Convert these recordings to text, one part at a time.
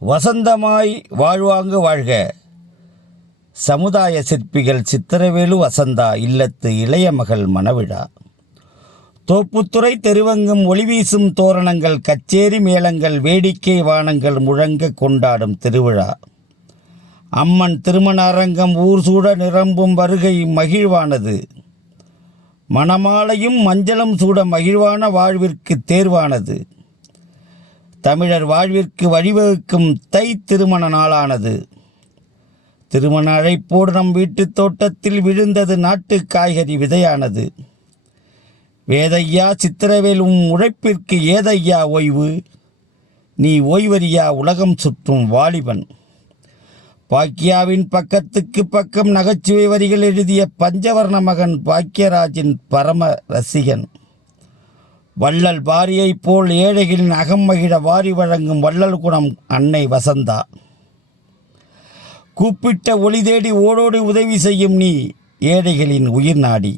வசந்தமாய் வாழ்வாங்கு வாழ்க. சமுதாய சிற்பிகள் சித்திரவேலு வசந்தா இல்லத்து இளைய மகள் மணவிழா. தோப்புத்துறை தெருவெங்கும் ஒளிவீசும் தோரணங்கள், கச்சேரி மேளங்கள், வேடிக்கை வானங்கள் முழங்க கொண்டாடும் திருவிழா. அம்மன் திருமண அரங்கம் ஊர் சூட நிரம்பும் வருகை மகிழ்வானது. மணமாலையும் மஞ்சளும் சூட மகிழ்வான வாழ்விற்கு தேர்வானது. தமிழர் வாழ்விற்கு வழிவகுக்கும் தை திருமண நாளானது. திருமண அழைப்போடு நம் வீட்டு தோட்டத்தில் விழுந்தது நாட்டு காய்கறி விதையானது. வேதையா சித்திரவேல் உழைப்பிற்கு ஏதையா ஓய்வு, நீ ஓய்வறியா உலகம் சுற்றும் வாலிபன். பாக்கியாவின் பக்கத்துக்கு பக்கம் நகைச்சுவை வரிகள் எழுதிய பஞ்சவர்ண மகன் பாக்கியராஜின் பரம ரசிகன். வள்ளல் பாரியைப் போல் ஏழைகளின் அகம் மகிழ வாரி வழங்கும் வள்ளல் குணம் அன்னை வசந்தா. கூப்பிட்ட ஒளி தேடி ஓடோடு உதவி செய்யும் நீ ஏழைகளின் உயிர் நாடி.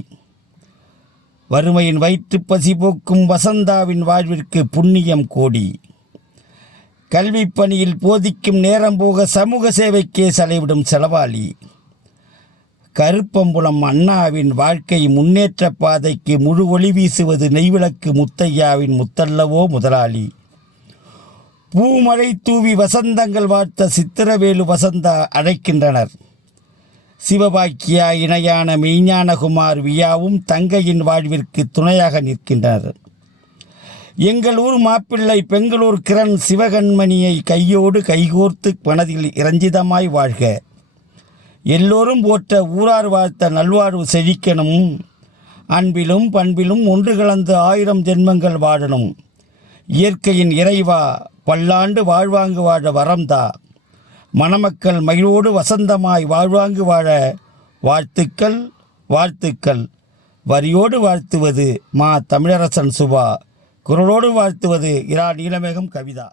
வறுமையின் வயிற்று பசி போக்கும் வசந்தாவின் வாழ்விற்கு புண்ணியம் கோடி. கல்வி பணியில் போதிக்கும் நேரம் போக சமூக சேவைக்கே செலவிடும் செலவாளி. கருப்பம்புலம் அண்ணாவின் வாழ்க்கை முன்னேற்ற பாதைக்கு முழு ஒளி வீசுவது நெய்விளக்கு முத்தையாவின் முத்தல்லவோ முதலாளி. பூமழை தூவி வசந்தங்கள் வாழ்த்த சித்திரவேலு வசந்தா அழைக்கின்றனர். சிவபாக்கியா இணையான மெய்ஞானகுமார் வியாவும் தங்கையின் வாழ்விற்கு துணையாக நிற்கின்றனர். எங்கள் ஊர் மாப்பிள்ளை பெங்களூர் கிரண் சிவகண்மணியை கையோடு கைகோர்த்து மனதில் இரஞ்சிதமாய் வாழ்க. எல்லோரும் போற்ற ஊரார் வாழ்த்த நல்வாழ்வு செழிக்கணும். அன்பிலும் பண்பிலும் ஒன்று கலந்து 1000 ஜென்மங்கள் வாழணும். இயற்கையின் இறைவா பல்லாண்டு வாழ்வாங்கு வாழ வரம்தா. மணமக்கள் மகிழ்வோடு வசந்தமாய் வாழ்வாங்கு வாழ வாழ்த்துக்கள் வாழ்த்துக்கள். வரியோடு வாழ்த்துவது மா தமிழரசன் சுபா, குரலோடு வாழ்த்துவது இரா நீலமேகம் கவிதா.